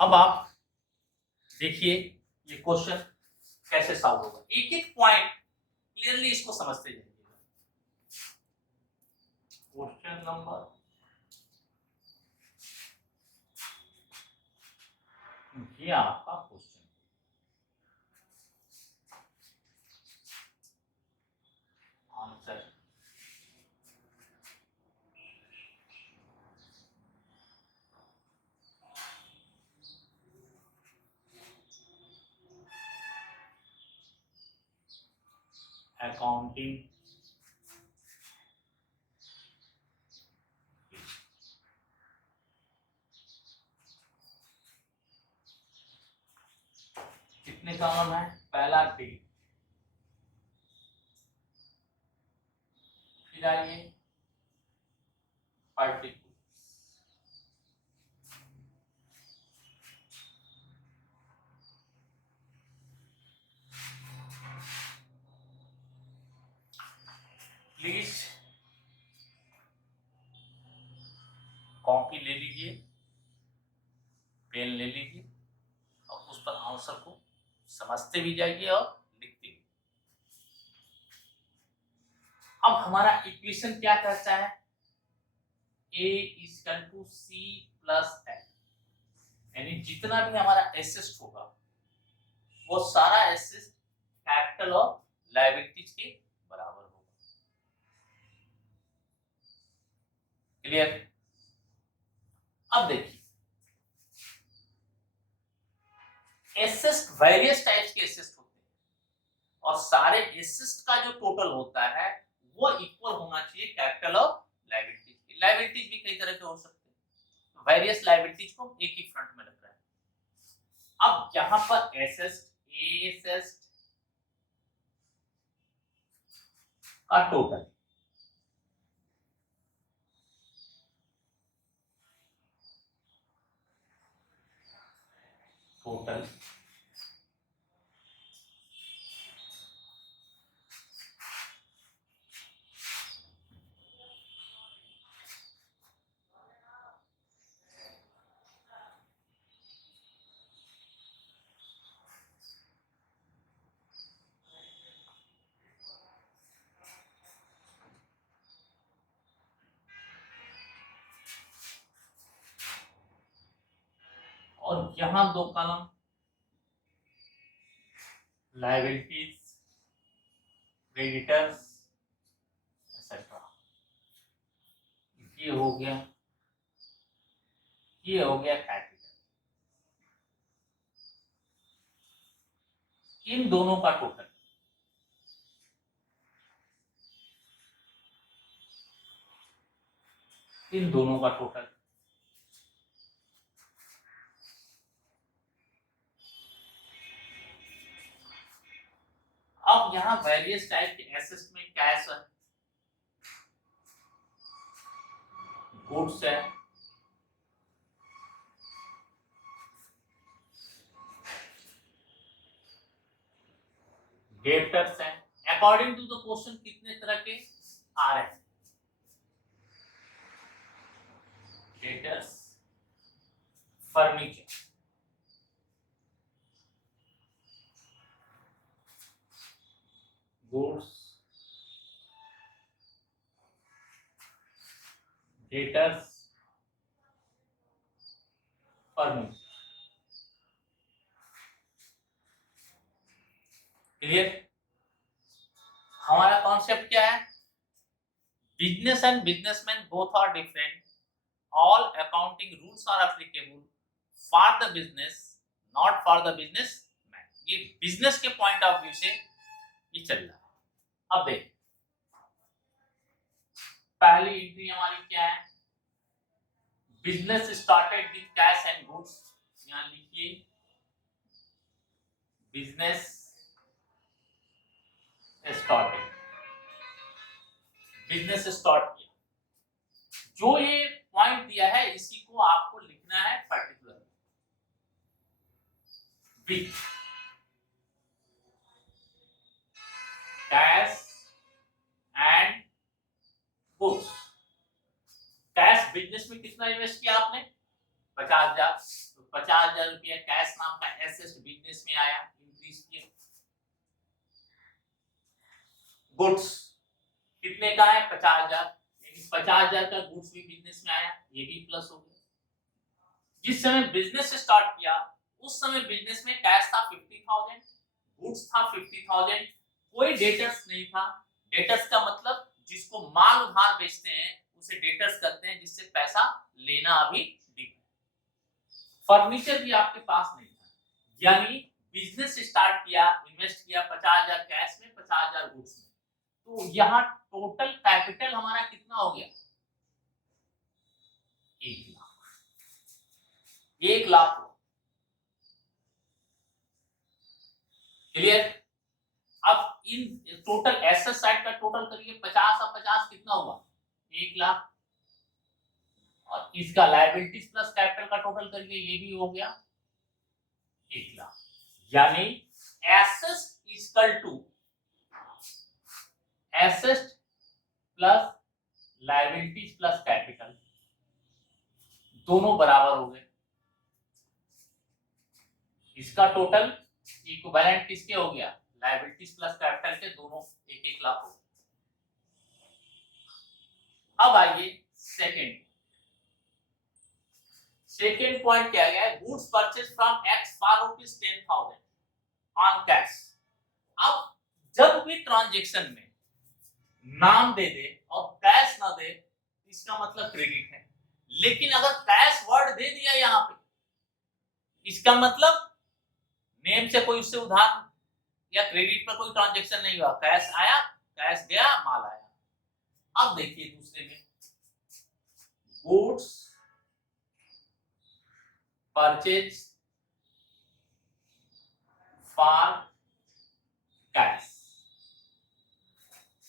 अब आप देखिए ये क्वेश्चन कैसे सॉल्व होगा, एक एक पॉइंट क्लियरली इसको समझते जाइए। क्वेश्चन नंबर ये आपका क्वेश्चन आंसर अकाउंटिंग कितने कॉलम है, पहला डी, फिर आइए पार्टिकुलर, प्लीज कॉपी ले लीजिए, पेन ले लीजिए और उस पर आंसर को समझते भी जाइए और लिखते भी। अब हमारा इक्वेशन क्या कहता है, A equal to C plus L, यानी जितना भी हमारा एसेट होगा वो सारा एसेट कैपिटल और लायबिलिटीज के बराबर होगा। क्लियर? अब देखिए एसेट वेरियस टाइप्स के एसेट होते हैं और सारे एसेट का जो टोटल होता है वो इक्वल होना चाहिए कैपिटल और लायबिलिटीज की। लायबिलिटीज भी कई तरह के हो सकते हैं, वेरियस लायबिलिटीज को एक ही फ्रंट में रख रहा है। अब यहां पर एसेट का टोटल टोटल और यहां दो कॉलम लायबिलिटीज, क्रेडिटर्स एक्सेट्रा। ये हो गया कैपिटल। इन दोनों का टोटल अब यहाँ वेरियस टाइप के एसेट्स में कैश है, गुड्स है, डेब्टर्स है। अकॉर्डिंग टू द क्वेश्चन कितने तरह के आ रहे हैं, debtors, furniture, goods, debtors, furniture. Clear? हमारा कॉन्सेप्ट क्या है, business and businessman both are different, all accounting rules are applicable for the business not for the businessman. ये बिजनेस के पॉइंट ऑफ व्यू से ये चल रहा है। अब देख पहली एंट्री हमारी क्या है, business started with cash and goods, यहां लिखिए बिजनेस स्टार्टेड, बिजनेस स्टार्ट किया। जो ये पॉइंट दिया है इसी को आपको लिखना है particular with cash and goods. Cash business में कितना इन्वेस्ट किया आपने? 50,000। तो 50,000 रुपया कैश नाम का एसेट बिजनेस में आया, इंक्रीज किया। गुड्स कितने का है? 50,000। 50,000 का गुड्स भी बिजनेस में आया, ये भी प्लस हो गया। जिस समय बिजनेस स्टार्ट किया उस समय बिजनेस में कैश था 50,000, गुड्स था 50,000, कोई डेटर्स नहीं था। डेटर्स का मतलब जिसको माल उधार बेचते हैं उसे डेटर्स करते हैं, जिससे पैसा लेना अभी ड्यू। फर्नीचर भी आपके पास नहीं था, यानी बिजनेस स्टार्ट किया, इन्वेस्ट किया 50,000 कैश में, 50,000 गुड्स में, तो यहाँ टोटल कैपिटल हमारा कितना हो गया? 1 लाख। 1 लाख। क्लियर? अब इन टोटल एसेट साइड का टोटल करिए, 50 और 50 कितना हुआ? 1 लाख। और इसका लायबिलिटीज प्लस कैपिटल का टोटल करिए, ये भी हो गया 1 लाख। यानी asset equal to asset plus liabilities plus capital, दोनों बराबर हो गए। इसका टोटल इक्विवेलेंट किसके हो गया? लायबिलिटीज प्लस कैपिटल के, दोनों 1-1 लाख हो गए। अब आइए सेकेंड पॉइंट क्या गया है? Goods purchase from x for ₹10,000 on cash. अब जब भी ट्रांजैक्शन में नाम दे दे और कैश ना दे, इसका मतलब क्रेडिट है। लेकिन अगर कैश वर्ड दे दिया यहां पे, इसका मतलब नेम से कोई उससे उधार या क्रेडिट पर कोई ट्रांजैक्शन नहीं हुआ, कैश आया, कैश गया, माल आया। अब देखिए दूसरे में, गुड्स परचेज फॉर कैश।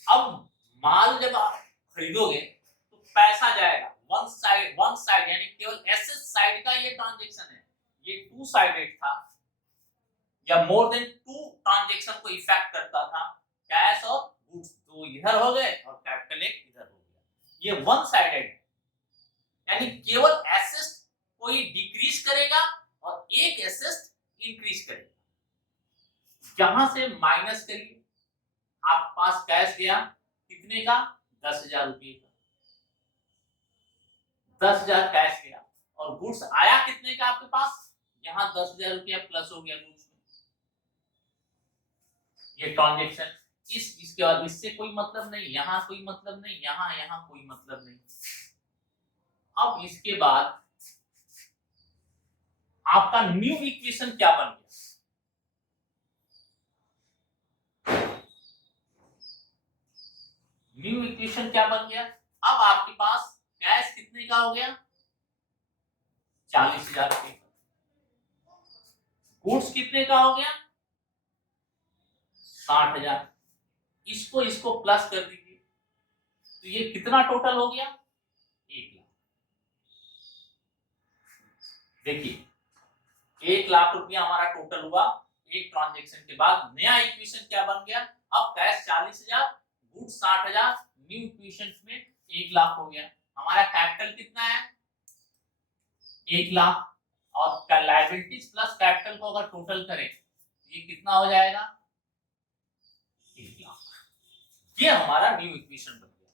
अब माल जब आप खरीदोगे तो पैसा जाएगा वन साइड, यानी केवल एसेट साइड का ये ट्रांजैक्शन है। ये 2 साइडेड था, या मोर देन 2 ट्रांजैक्शन को इफेक्ट करता था। कैश और गुड्स 2 इधर हो गए और कैपिटल 1 इधर हो गया। ये वन साइडेड, यानी केवल एसेट कोई डिक्रीज करेगा और एक एसेट इंक्रीज करेगा। यहां से माइनस करिए, आपके पास कैश गया कितने का? 10,000 रुपये का। 10,000 कैश गया और गुड्स आया कितने का आपके पास? यहां 10,000 रुपया प्लस हो गया गुड्स में। ये ट्रांजैक्शन इसके बाद इससे कोई मतलब नहीं, यहां कोई मतलब नहीं, यहां कोई मतलब नहीं। अब इसके बाद आपका न्यू इक्वेशन क्या बन गया? न्यू इक्वेशन क्या बन गया? अब आपके पास कैश कितने का हो गया? 40,000 रुपये का। गुड्स कितने का हो गया? 60,000। इसको प्लस कर दीजिए, तो ये कितना टोटल हो गया? 1 लाख। देखिए 1 लाख रुपया हमारा टोटल हुआ एक ट्रांजैक्शन के बाद। नया इक्वेशन क्या बन गया? अब कैश 40,000, गुड्स 60,000, न्यू इक्वेशन में 1 लाख हो गया। हमारा कैपिटल कितना है? 1 लाख। और लायबिलिटीज प्लस कैपिटल को अगर टोटल करें ये कितना हो जाएगा? 1 लाख। ये हमारा न्यू इक्वेशन बन गया।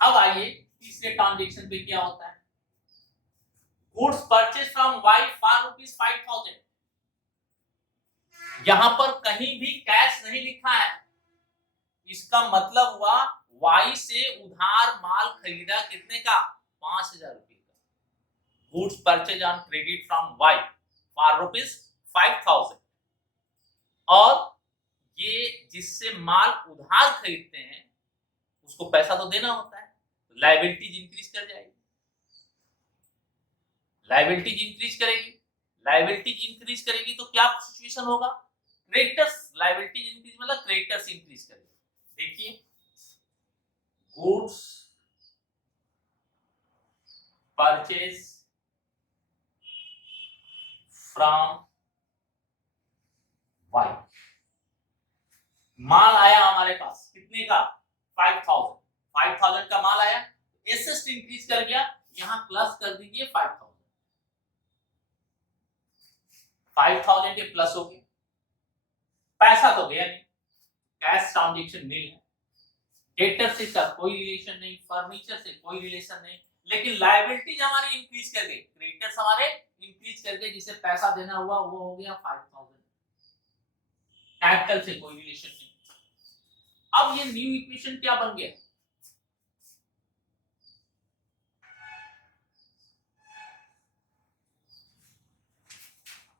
अब आइए तीसरे ट्रांजैक्शन पे क्या होता है? Goods purchase from Y for ₹5,000। यहां पर कहीं भी कैश नहीं लिखा है, इसका मतलब हुआ वाई से उधार माल खरीदा कितने का? 5,000 रुपए का। Goods purchase on credit from Y for ₹5,000। और ये जिससे माल उधार खरीदते हैं उसको पैसा तो देना होता है, तो लायबिलिटीज इंक्रीज कर जाएगी। लायबिलिटीज इंक्रीज करेगी, लायबिलिटीज इंक्रीज करेगी तो क्या सिचुएशन होगा, क्रेडिटर्स, लायबिलिटीज इंक्रीज मतलब क्रेडिटर्स इंक्रीज करेगी। देखिए गुड्स परचेज फ्रॉम वाई, माल आया हमारे पास कितने का 5000, 5000 का माल आया, एसेट इंक्रीज कर गया, यहां प्लस कर दीजिए 5000, 5000 के प्लस हो गया, पैसा तो गया नहीं, कैश ट्रांजैक्शन नील है, डेटर से का कोई रिलेशन नहीं, फर्नीचर से कोई रिलेशन नहीं, लेकिन लायबिलिटीज हमारी इंक्रीज कर गई, क्रेडिटर्स हमारे इंक्रीज कर गए, जिसे पैसा देना हुआ वो हो गया 5000, कैपिटल से कोई रिलेशन नहीं। अब ये न्यू इक्वेशन क्या बन गया,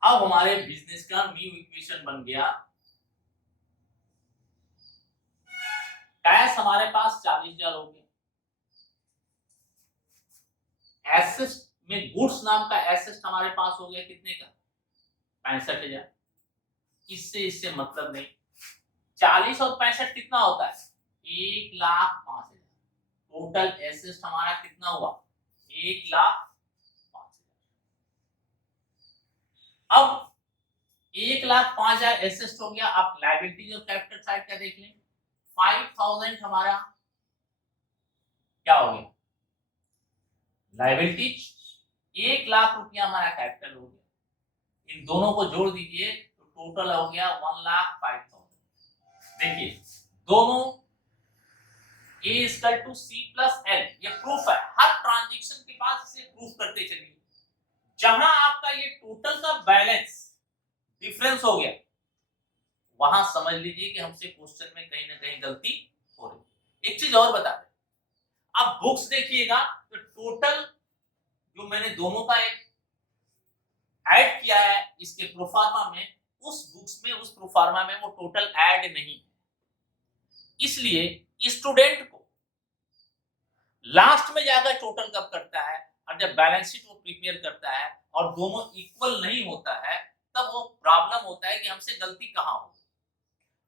अब हमारे बिजनेस का न्यू इक्वेशन बन गया, कैश हमारे पास 40,000 हो गया, एसेट में गुड्स नाम का एसेट हमारे पास हो गया कितने का 65,000, इससे मतलब नहीं, 40 और 65 कितना होता है 1,05,000, टोटल एसेट हमारा कितना हुआ 1,05,000। अब 1,05,000 एसेट हो गया, आप लायबिलिटीज और कैपिटल साइड का देख लें, 5,000 हमारा क्या हो गया लायबिलिटीज, 1,00,000 रुपया हमारा कैपिटल हो गया, इन दोनों को जोड़ दीजिए तो टोटल हो गया 1,05,000। देखिए दोनों A equal to C plus L, ये प्रूफ है, हर ट्रांजैक्शन के बाद इसे प्रूफ करते चलिए, जहां आपका ये टोटल का बैलेंस डिफरेंस हो गया, वहां समझ लीजिए कि हमसे क्वेश्चन में कहीं ना कहीं गलती हो रही। एक चीज और बता दें, अब बुक्स देखिएगा तो टोटल जो मैंने दोनों का एक ऐड किया है इसके प्रोफार्मा में, उस बुक्स में उस प्रोफार्मा में वो टोटल ऐड नहीं है, इसलिए स्टूडेंट को लास्ट में जाकर टोटल कब करता है, और जब बैलेंस शीट वो प्रिपेयर करता है और दोनों इक्वल नहीं होता है, तब वो प्रॉब्लम होता है कि हमसे गलती कहां हो।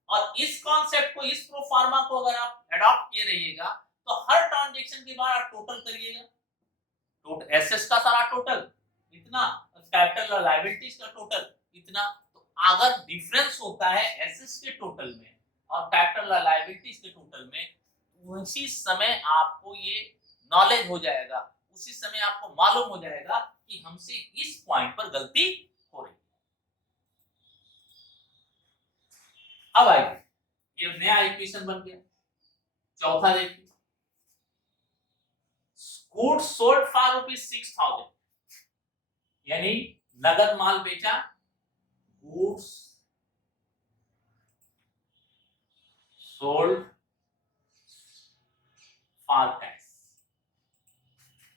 और इस कॉन्सेप्ट को, इस प्रोफार्मा को अगर आप अडॉप्ट किए रहिएगा तो हर ट्रांजैक्शन के बाद आप टोटल करिएगा, टोटल एसेट्स का सारा टोटल इतना, कैपिटल और लायबिलिटीज का टोटल इतना, तो अगर डिफरेंस होता है एसेट्स के टोटल में और कैपिटल और लायबिलिटीज के टोटल में, उसी समय आपको ये नॉलेज हो जाएगा, उसी समय आपको मालूम हो जाएगा कि हमसे इस पॉइंट पर गलती हो रही है। अब आइए, ये नया इक्वेशन बन गया, चौथा देखिए, गुड्स सोल्ड फॉर ₹6,000, यानी नगद माल बेचा, गुड्स सोल्ड फॉर कैश,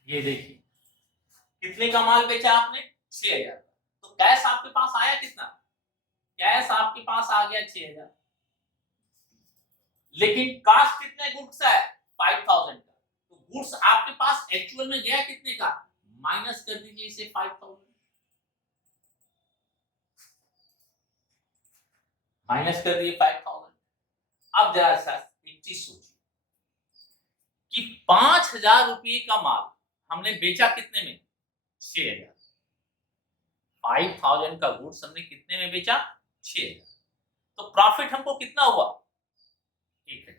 ये देखिए कितने का माल बेचा आपने 6,000, तो कैश आपके पास आया कितना, कैश आपके पास आ गया 6,000, लेकिन कास्ट कितने गुड्स है 5,000 का, तो गुड्स आपके पास एक्चुअल में गया कितने का, माइनस कर दीजिए इसे 5,000, माइनस कर दिए 5,000। अब जरा सा एक चीज सोचिए कि 5,000 रुपये का माल हमने बेचा कितने में 6,000, 5,000 का गुड्स हमने कितने में बेचा 6,000, तो प्रॉफिट हमको कितना हुआ 1,000,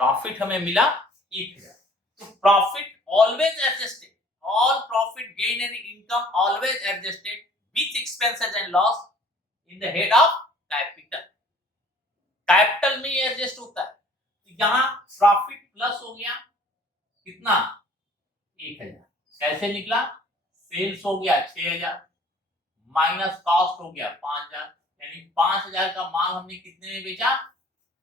प्रॉफिट हमें मिला 1,000। तो profit always adjusted, all profit gain and income always adjusted with expenses and loss in the head of capital, capital में ये एडजस्ट होता है, तो यहां प्रॉफिट प्लस हो गया कितना 1,000, कैसे निकला, सेल्स हो गया 6,000 माइनस कॉस्ट हो गया 5,000, यानी 5,000 का माल हमने कितने में बेचा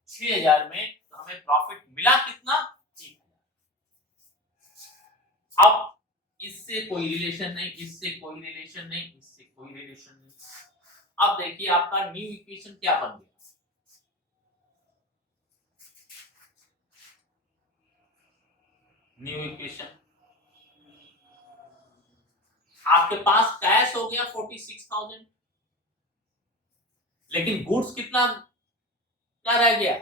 6,000 में, तो हमें प्रॉफिट मिला कितना 1,000। अब इससे कोई रिलेशन नहीं, इससे कोई रिलेशन नहीं, इससे कोई रिलेशन नहीं। अब देखिए आपका न्यू इक्वेशन क्या बन गया, न्यू इक्वेशन आपके पास कैश हो गया 46,000, लेकिन गुड्स कितना क्या रह गया,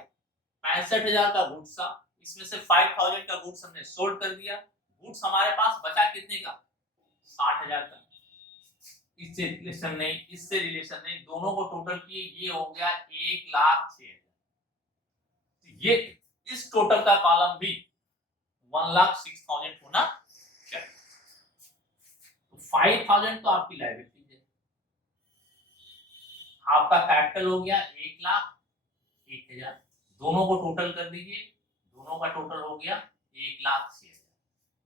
65,000 का गुड्स था, इसमें से 5,000 का गुड्स हमने सोल्ड कर दिया, गुड्स हमारे पास बचा कितने का, 60,000 का। इससे रिलेशन नहीं, इससे रिलेशन नहीं, दोनों को टोटल किए, ये हो गया 1,06,000। ये इस टोटल का कॉलम भी 1,06,000 होना चाहिए। तो 5,000 तो आपकी लायबिलिटी है, आपका कैपिटल हो गया 1,01,000, दोनों को टोटल कर दीजिए, दोनों का टोटल हो गया 1,06,000।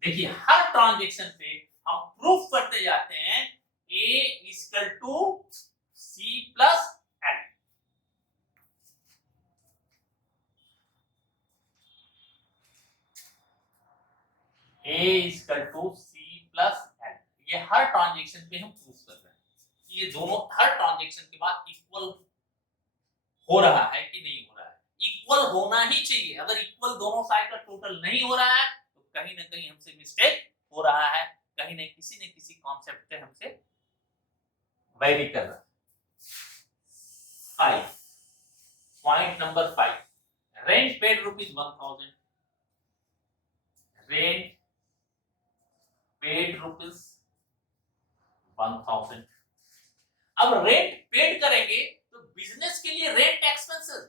देखिए हर ट्रांजेक्शन पे हम प्रूफ करते जाते हैं A equal to C plus L। A equal to C plus L, ये हर ट्रांजेक्शन पे हम प्रूफ कर रहे हैं कि ये दोनों हर ट्रांजेक्शन के बाद इक्वल हो रहा है कि नहीं हो रहा है। इक्वल होना ही चाहिए, अगर इक्वल दोनों साइड का टोटल नहीं हो रहा है तो कहीं ना कहीं हमसे मिस्टेक हो रहा है, कहीं न किसी कॉन्सेप्ट पे हमसे वेरी कर रहा है। 5 point number 5, rent paid ₹1,000, rent paid ₹1,000। अब रेंट पेड करेंगे तो बिजनेस के लिए रेंट एक्सपेंसेस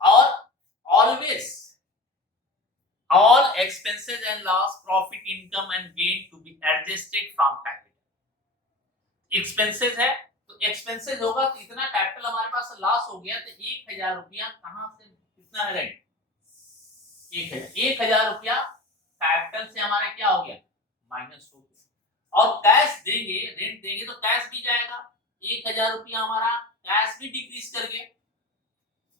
और always all expenses and loss, profit, income and gain to be adjusted from capital। Expenses है तो एक्सपेंसेस होगा तो इतना कैपिटल हमारे पास लॉस हो गया तो 1,000 रुपया कहां से, कितना है रेंट, 1,000 रुपया कैपिटल से हमारा क्या हो गया, माइनस हो गया। और कैश देंगे, रेंट देंगे तो कैश भी जाएगा, 1,000 रुपया हमारा कैश भी डिक्रीज कर गया।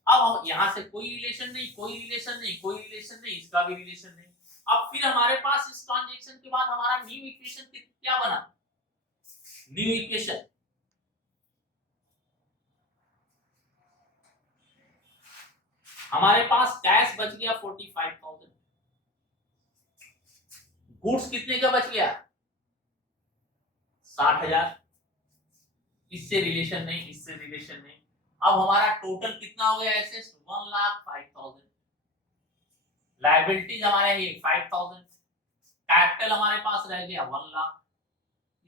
अब यहां से कोई रिलेशन नहीं, कोई रिलेशन नहीं, कोई रिलेशन नहीं, इसका भी रिलेशन नहीं। अब फिर हमारे पास इस ट्रांजैक्शन के बाद हमारा न्यू इक्वेशन क्या बना, न्यू इक्वेशन हमारे पास कैश बच गया 45,000, गुड्स कितने का बच गया, 60,000, इससे रिलेशन नहीं, इससे रिलेशन नहीं। अब हमारा टोटल कितना हो गया, एसेट्स 1,05,000, लायबिलिटीज हमारे ये 5,000, कैपिटल हमारे पास रह गया 1,00,000,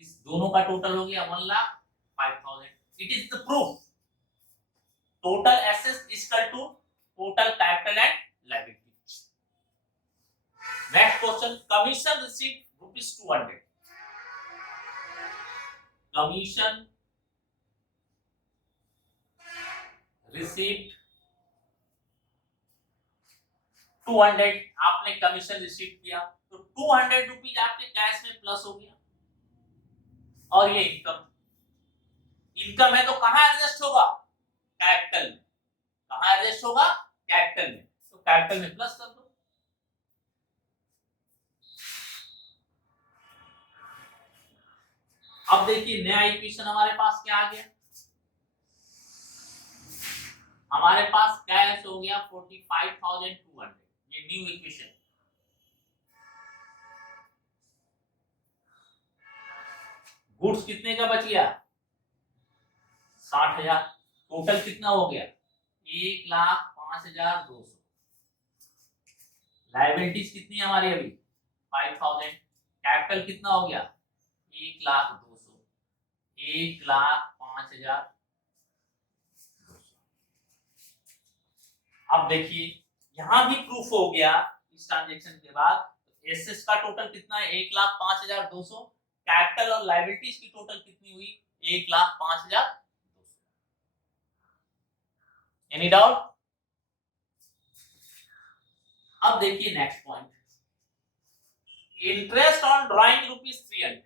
इस दोनों का टोटल हो गया 1,05,000। It is the proof total assets equal to total capital and liability. Next question, commission received ₹200, commission received 200, आपने कमीशन रिसीव किया तो 200 रुपीज आपके कैश में प्लस हो गया, और ये इनकम, इनकम है तो कहां एडजस्ट होगा, कैपिटल में, कहां एडजस्ट होगा, कैपिटल में, तो कैपिटल में प्लस कर दो। अब देखिए नया इक्वेशन हमारे पास क्या आ गया, हमारे पास कैश हो गया 45,200, ये न्यू इक्वेशन। गुड्स कितने का बच गया, 60,000, टोटल कितना हो गया, 1,05,200, लायबिलिटीज कितनी है हमारी अभी 5,000, कैपिटल कितना हो गया 1,02,000, 1,05,000। अब देखिए यहां भी प्रूफ हो गया इस ट्रांजैक्शन के बाद, एसेट्स का टोटल कितना है 1,05,200, कैपिटल और लायबिलिटीज की टोटल कितनी हुई 1,05,200। Any doubt? अब देखिए next point, interest on drawing ₹300,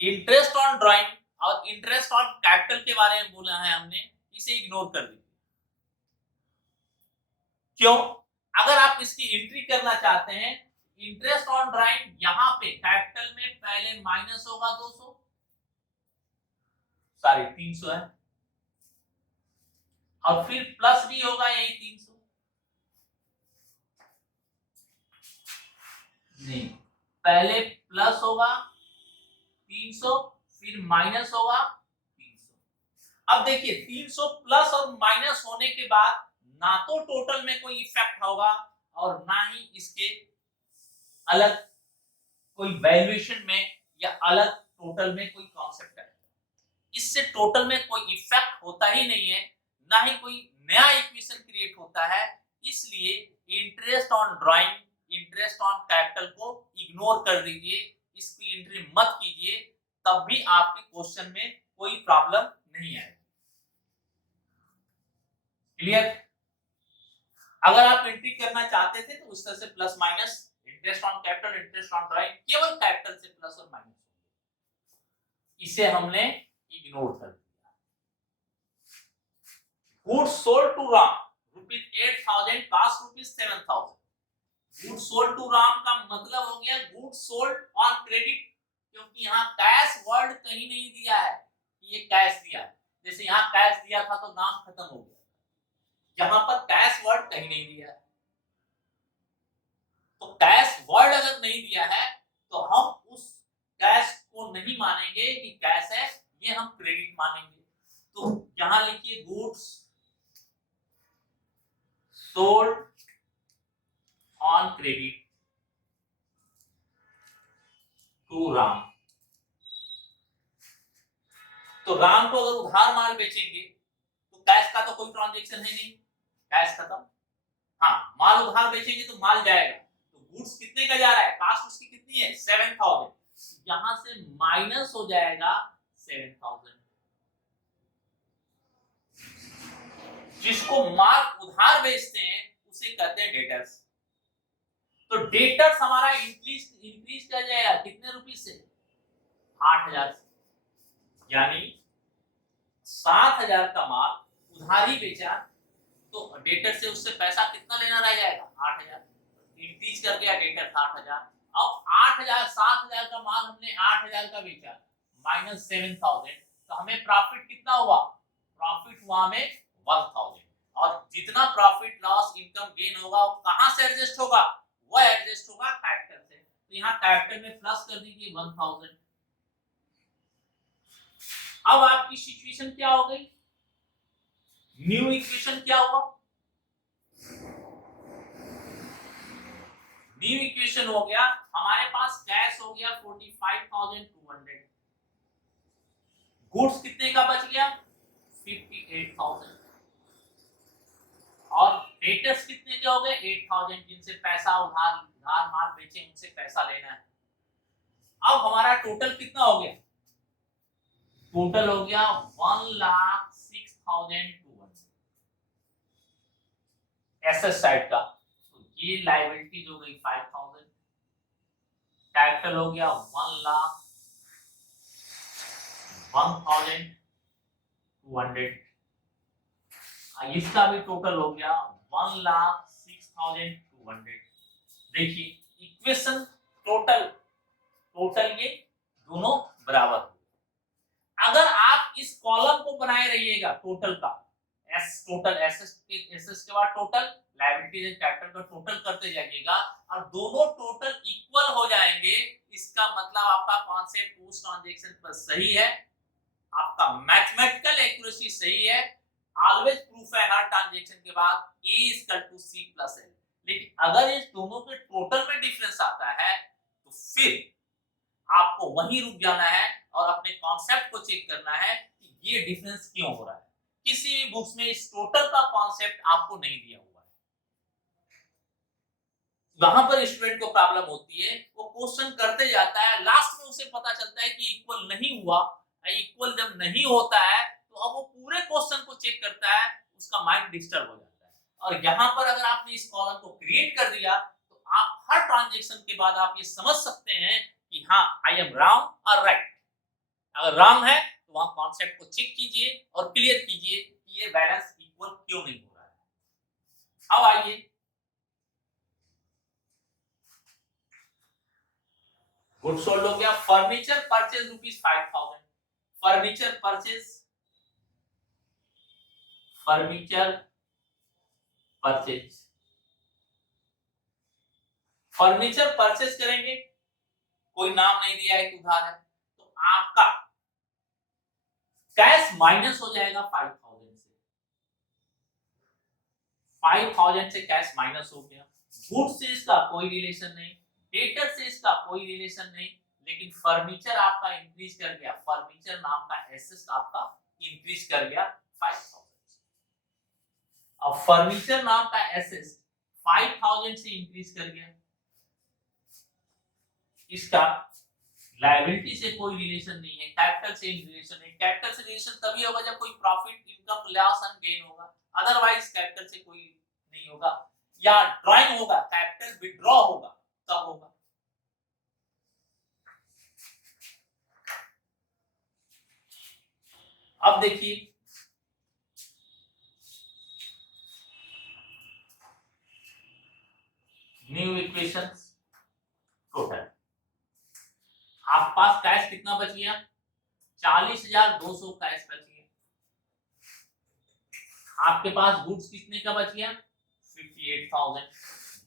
interest on drawing और इंटरेस्ट ऑन कैपिटल के बारे में बोला है हमने, इसे इग्नोर कर दीजिए। क्यों? अगर आप इसकी एंट्री करना चाहते हैं, इंटरेस्ट ऑन ड्राइंग यहां पे कैपिटल में पहले माइनस होगा 200, सॉरी 300 है, और फिर प्लस भी होगा यही 300, नहीं पहले प्लस होगा 300, फिर माइनस होगा 300। अब देखिए 300 प्लस और माइनस होने के बाद ना तो टोटल में कोई इफेक्ट होगा और ना ही इसके अलग कोई वैल्यूएशन में या अलग टोटल में कोई कॉन्सेप्ट है। इससे टोटल में कोई इफेक्ट होता ही नहीं है, ना ही कोई नया इक्वेशन क्रिएट होता है। इसलिए interest on drawing, interest on capital को इग्नोर कर दीजिए, इसकी एंट्री मत कीजिए, तब भी आपके क्वेश्चन में कोई प्रॉब्लम नहीं आएगी। क्लियर? अगर आप एंट्री करना चाहते थे तो उस तरह से plus minus, interest on capital, interest on drawing, केवल कैपिटल से प्लस और माइनस, इसे हमने इग्नोर कर दिया। Goods sold to Ram ₹8,000, cost ₹7,000। Goods sold to Ram का मतलब हो गया गुड्स सोल्ड ऑन क्रेडिट, क्योंकि यहाँ कैश वर्ड कहीं नहीं दिया है कि ये कैश दिया है। जैसे यहाँ कैश दिया था तो नाम खत्म हो गया, यहाँ पर कैश वर्ड कहीं नहीं दिया है। तो कैश वर्ड अगर नहीं दिया है तो हम उस कैश को नहीं मानेंगे कि कैश है, ये हम क्रेडिट मानेंगे। तो यहां लिखिए goods sold on credit to Ram. तो राम को अगर उधार माल बेचेंगे तो कैश का तो कोई ट्रांजैक्शन है नहीं, कैश खत्म। हाँ, माल उधार बेचेंगे तो माल जाएगा। तो गुड्स कितने का जा रहा है, कॉस्ट उसकी कितनी है 7,000, यहां से माइनस हो जाएगा 7,000। जिसको माल उधार बेचते हैं उसे कहते हैं डेटर्स। तो डेटर्स हमारा इंक्रीज कर जाएगा कितने रुपए से, 8,000 से। यानी 7,000 का माल उधारी बेचा तो डेटर से उससे पैसा कितना लेना रह जाएगा, 8,000। इंक्रीज कर गया डेटर 8,000। अब 8,000, 7,000 का माल हमने 8,000 का बेचा, माइनस 7,000, तो हमें प्रॉफिट कितना हुआ, प्रॉफिट हुआ हमें 1,000। और जितना प्रॉफिट लॉस इनकम गेन होगा वो कहां से एडजस्ट होगा, वो एडजस्ट होगा कैपिटल से। तो यहाँ कैपिटल में प्लस कर दीजिए 1,000। अब आपकी सिचुएशन क्या हो गई, न्यू इक्वेशन क्या हुआ, न्यू इक्वेशन हो गया हमारे पास कैश हो गया 45,200, गुड्स कितने का बच गया 58,000, और डेटर्स कितने के हो गए 8,000, जिनसे पैसा उधार माल बेचे उनसे पैसा लेना है। अब हमारा टोटल कितना हो गया, टोटल हो गया 1,06,200 एसेट साइड का। तो ये लायबिलिटीज हो गई 5,000, कैपिटल हो गया 1,01,200, इसका भी टोटल हो गया 1,06,200। देखिए इक्वेशन टोटल ये दोनों बराबर। अगर आप इस कॉलम को बनाए रहिएगा टोटल का, एस टोटल एसेट्स के बाद टोटल लायबिलिटीज एंड कैपिटल का टोटल करते जाइएगा और दोनों टोटल इक्वल हो जाएंगे, इसका मतलब आपका कॉन्सेप्ट पोस्ट ट्रांजैक्शन पर सही है, आपका मैथमेटिकल एक्यूरेसी सही है। ऑलवेज प्रूफ है हर ट्रांजैक्शन के बाद A = C + L। लेकिन अगर इस दोनों के टोटल में डिफरेंस आता है तो फिर आपको वहीं रुक जाना है और अपने कॉन्सेप्ट को चेक करना है कि ये डिफरेंस क्यों हो रहा है। किसी भी बुक्स में इस टोटल का कॉन्सेप्ट आपको नहीं दिया हुआ है। वहां पर स्टूडेंट को प्रॉब्लम होती है, वो क्वेश्चन करते जाता है, लास्ट में उसे पता चलता है कि इक्वल नहीं हुआ। इक्वल जब नहीं होता है तो अब वो पूरे क्वेश्चन को चेक करता है, उसका माइंड डिस्टर्ब हो जाता है। और यहाँ पर अगर आपने इस कॉलम को क्रिएट कर दिया तो आप हर ट्रांजैक्शन के बाद आप ये समझ सकते हैं कि हाँ आई एम रॉन्ग और राइट। अगर रॉन्ग है तो वहां कॉन्सेप्ट को चेक कीजिए और क्लियर कीजिए कि ये बैलेंस इक्वल क्यों नहीं हो रहा है। अब आइए गुड्स सोल्ड हो गया, furniture purchase ₹5,000, furniture purchase furniture purchase करेंगे कोई नाम नहीं दिया है कि उधार है, तो आपका कैश माइनस हो जाएगा 5000 से। 5000 से कैश माइनस हो गया। गुड्स से इसका कोई रिलेशन नहीं, डेटर से इसका कोई रिलेशन नहीं, लेकिन फर्नीचर आपका इंक्रीज कर गया, फर्नीचर नाम का एसेट आपका इंक्रीज कर गया 5000 से। अब फर्नीचर नाम का एसेट 5000 से इंक्रीज कर गया, इसका लायबिलिटी से कोई रिलेशन नहीं है, कैपिटल से रिलेशन है। कैपिटल से रिलेशन तभी होगा जब कोई profit, income, loss and gain होगा, अदरवाइज कैपिटल से कोई नहीं होगा। या ड्राइंग होगा, कैपिटल विड्रॉ होगा, तब होगा। अब देखिए न्यू इक्वेशंस। टोटल आपके पास कैश कितना बच गया, 40,200 कैश बच गया। आपके पास गुड्स कितने का बच गया, 58,000।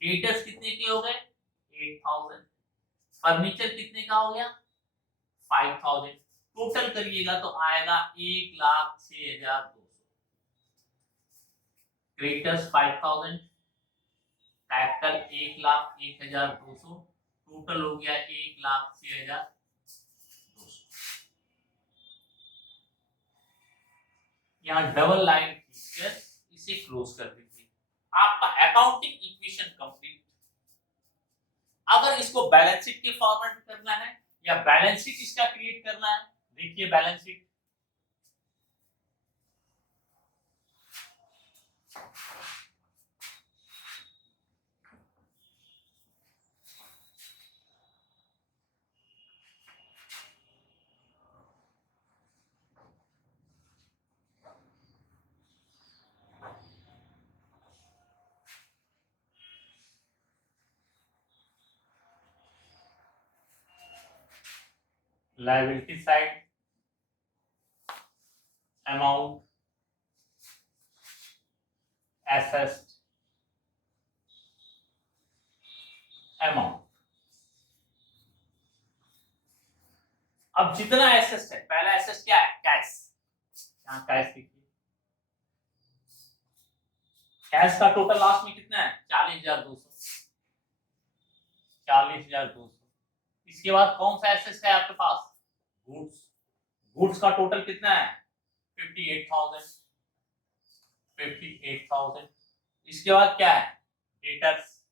डेटर्स कितने के हो गए, 8,000। फर्नीचर कितने का हो गया, 5,000। टोटल करिएगा तो आएगा 1,06,200। क्रेडिटर्स 5,000, कैपिटल 1,01,200, टोटल हो गया 1,06,200। यहाँ डबल लाइन खींचकर इसे क्लोज कर दीजिए, आपका अकाउंटिंग इक्वेशन कंप्लीट। अगर इसको बैलेंस शीट के फॉर्मेट में करना है या बैलेंस शीट इसका क्रिएट करना है, देखिए balance sheet. Liability side amount asset amount. अब जितना एसेट है, पहला एसेट क्या है, कैश। यहाँ कैश देखिए, कैश का टोटल लास्ट में कितना है, 40,200। 40,200। इसके बाद कौन सा एसेट है आपके पास, गुड्स। गुड्स का टोटल कितना है, 58,000। 58,000। इसके बाद क्या है, डेटर्स।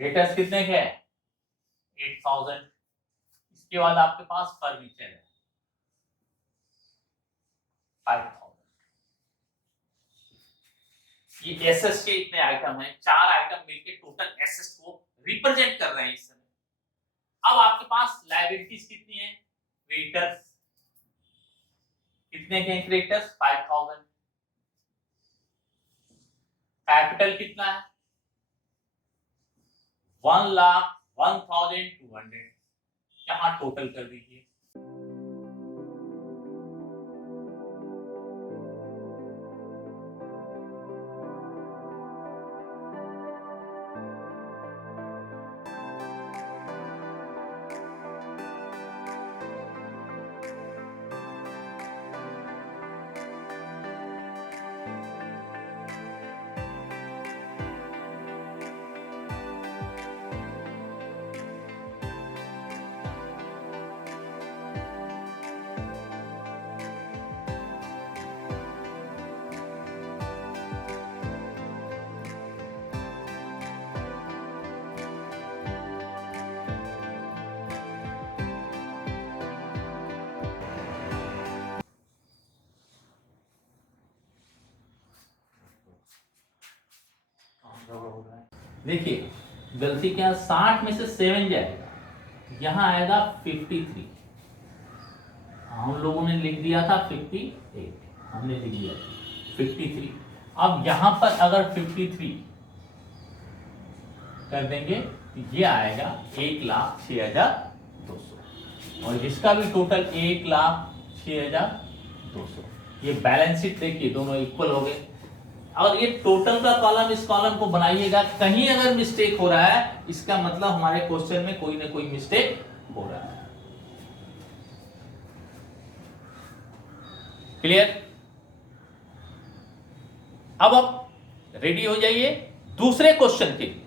डेटर्स कितने के हैं, 8,000। इसके बाद आपके पास फर्नीचर है 5,000। ये एसेट्स के इतने आइटम हैं, 4 आइटम मिलके टोटल एसेट्स को रिप्रेजेंट कर रहे हैं इस समय। अब आपके पास लायबिलिटीज कितनी है, क्रेडिटर्स कितने के, क्रेडिटर्स 5,000। कैपिटल कितना है, 1,01,200। यहां टोटल कर दीजिए। देखिए गलती क्या, 60 में से 7 जाएगा, यहाँ आएगा 53। हम लोगों ने लिख दिया था 58, हमने लिख दिया 53। अब यहाँ पर अगर 53 कर देंगे तो ये आएगा 1,06,200, और इसका भी टोटल 1,06,200। ये बैलेंस शीट देखिए, दोनों इक्वल हो गए। और ये टोटल का कॉलम, इस कॉलम को बनाइएगा, कहीं अगर मिस्टेक हो रहा है इसका मतलब हमारे क्वेश्चन में कोई ना कोई मिस्टेक हो रहा है। क्लियर? अब आप रेडी हो जाइए दूसरे क्वेश्चन के लिए।